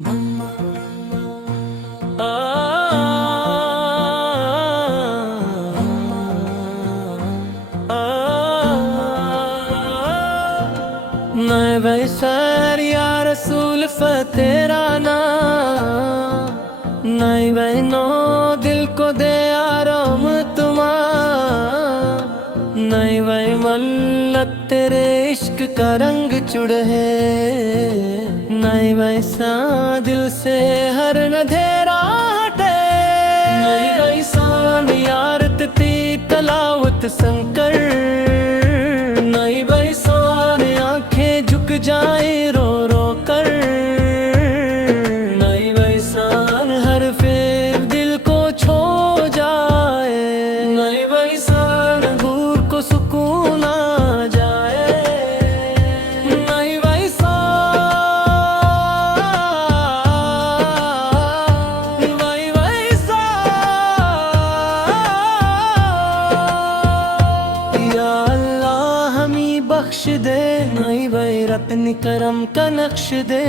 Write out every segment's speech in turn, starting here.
मैं वैसर या रसूल तेरा नाम नहीं बहनो दिल को दे आराम तुमा नहीं वही मल्लत तेरे इश्क का रंग चुड़े नहीं वैसा दिल से हर नधेरा हटे नहीं वैसा यारत ती तलावत संकर नहीं वैसा आंखें झुक जाए रो रो कर नहीं वैसा हर फेर दिल को छो जाए नहीं वैसा गूर को सुकून आ जाए नहीं वैसा वही वैसा या अल्लाह हमें बख्श दे नहीं वही अपनी करम का नक्श दे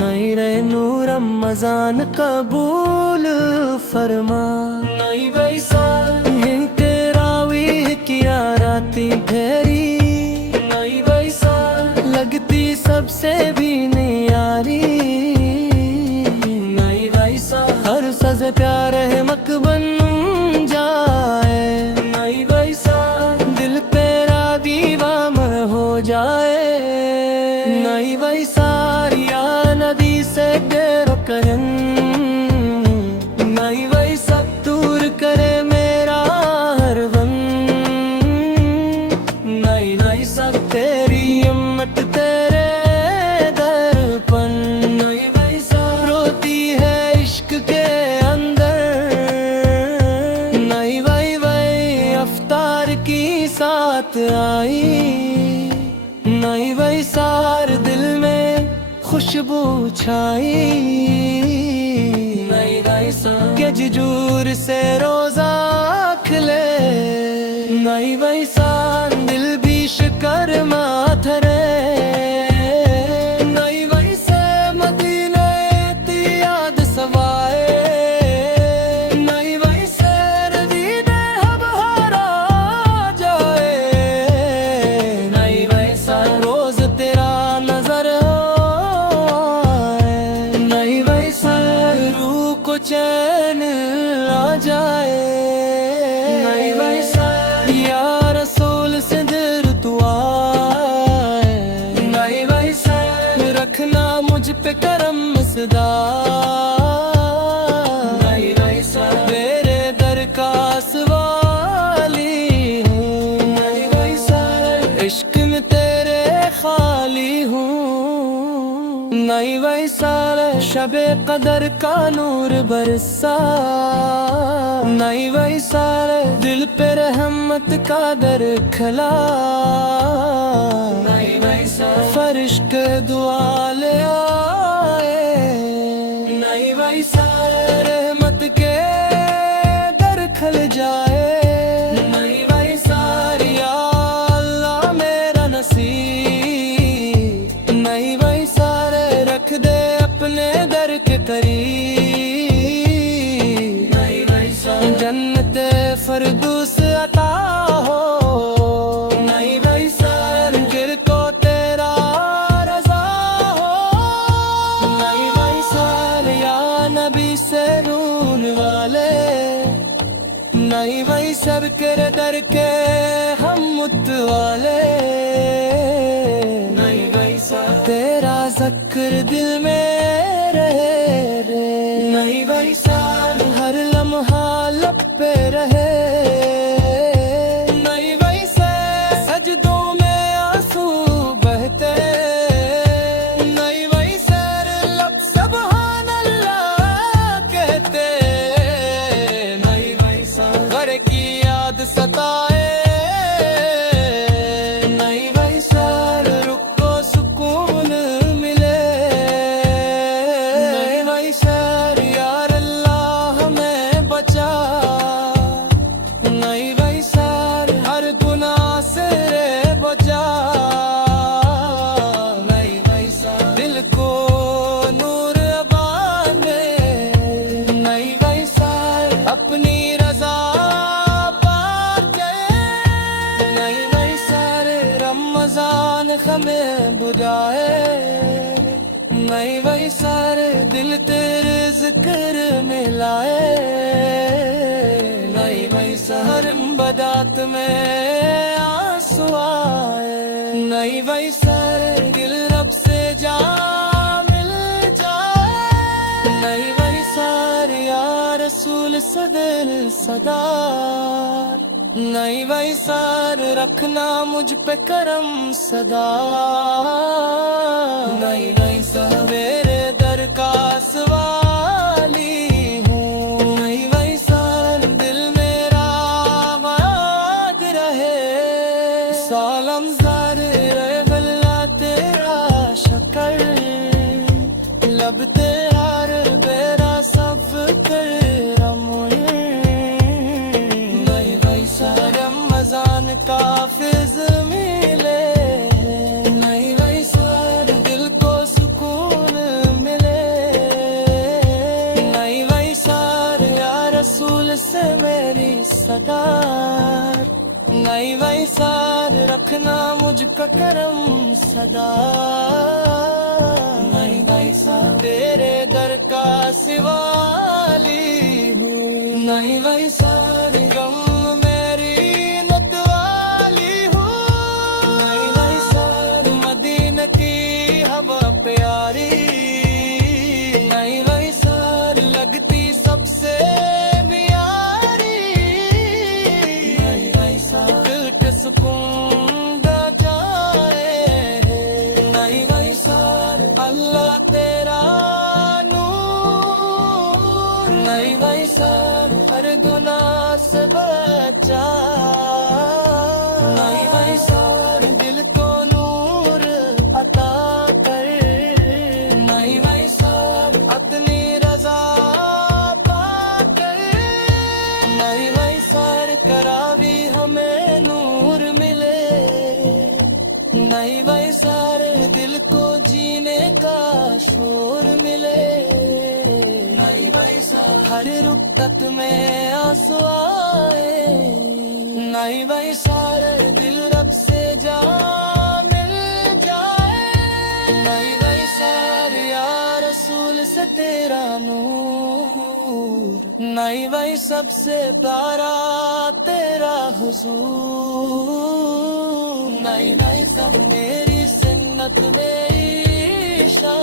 नहीं रहे नूर रमज़ान कबूल फरमा नहीं वैसा तेरावी किया राती फेरी नहीं वैसा लगती सबसे भी न्यारी नहीं वैसा हर सज़े प्यार है मकबन जाए नहीं वैसा दिल तेरा दीवाम हो जाए नहीं वैसा या नदी से डेरो करन नहीं वैसा दूर करे मेरा हर गम नहीं वैसा तेरी हिम्मत तेरे दर्पण नहीं वैसा रोती है इश्क के अंदर नहीं वही अफ्तार की साथ आई नहीं वैसार दिल में खुशबू छाई नहीं वैसा के जूर से रोजा खिले नहीं वैसा दिल भी शिकर माथरे नहीं वैसे मदीने ती याद सवाए नहीं वैसे रदीने हब हारा जाए नहीं वैसा रोज तेरा नजर आए नहीं वैसा रूह को चैन आ जाए नहीं वैसा या रसूल से दिल तू आए नहीं वैसा रखना मुझ पे करम सदा नहीं वैसा तेरे दर का सवाली हूँ नहीं वैसा इश्क में तेरे खाली हूँ नहीं वैसा शबे कदर का नूर बरसा नहीं वैसा दिल पे रहमत का दर खला नहीं वैसा फरिश्क दुआ ले आए नहीं वैसा रहमत के दर खल जाए नहीं वैसा या अल्लाह मेरा नसीब नहीं वैसा रख दे अपने दर के करीब नहीं वैसा जन्नत फरदौस अता हो नहीं वैसा दिल को तेरा रज़ा हो नहीं वैसा या नबी से नूर वाले नहीं वैसा कर दर के हम मुतवाले नहीं वैसा तेरा ज़िक्र दिल में रहे रे नहीं वैसा हर लम्हा लब पे रहे नहीं वैसे सजदों में आंसू बहते नहीं वैसे लब सुभान अल्लाह कहते नहीं वैसा घर की याद सताए नहीं वैसा रुख को सुकून मिले जाए। नहीं वही सारे दिल तेरे जिक्र में लाए। नहीं वही सहर बदात में आंसू आए। नहीं वही सारे दिल रब से जा मिल जाए। नहीं वही सारे या रसूल सदिल सदार। नहीं वही सार रखना मुझ पे करम सदा। नहीं वही सवेरे दर का सवाली हूँ। नहीं वही सार दिल मेरा आबाद रहे। सालम ज़ार रहे वल्ला तेरा शकर। लब तेरार बेरा सब कर रमज़ान का फिज़ मिले। नहीं वही सार दिल को सुकून मिले। नहीं वही सार या रसूल से मेरी सदार। नहीं वही सार रखना मुझको करम सदा। नहीं वही सार तेरे दर का सिवाली हूँ। नहीं वही सार गम प्यारी। नहीं वही सार लगती सबसे प्यारी। नहीं वही सार दिल के सुकून जाए। नहीं वही सार अल्लाह तेरा नूर। नहीं वही सार हर गुनाह से बचा। नहीं वही सार दिल को नूर अता अपनी रजा पाकर। नहीं वही सार करावी हमें नूर मिले। नहीं वही सार दिल को जीने का शोर मिले। नहीं वही सार हर रुकत में आंसू आए। नहीं वही सार दिल रब से जा मिल जाए। नहीं वही सार या रसूल से तेरा नूर। नहीं वही सबसे प्यारा तेरा हुजूर। नहीं वही सब मेरी सुन्नत में ईशा।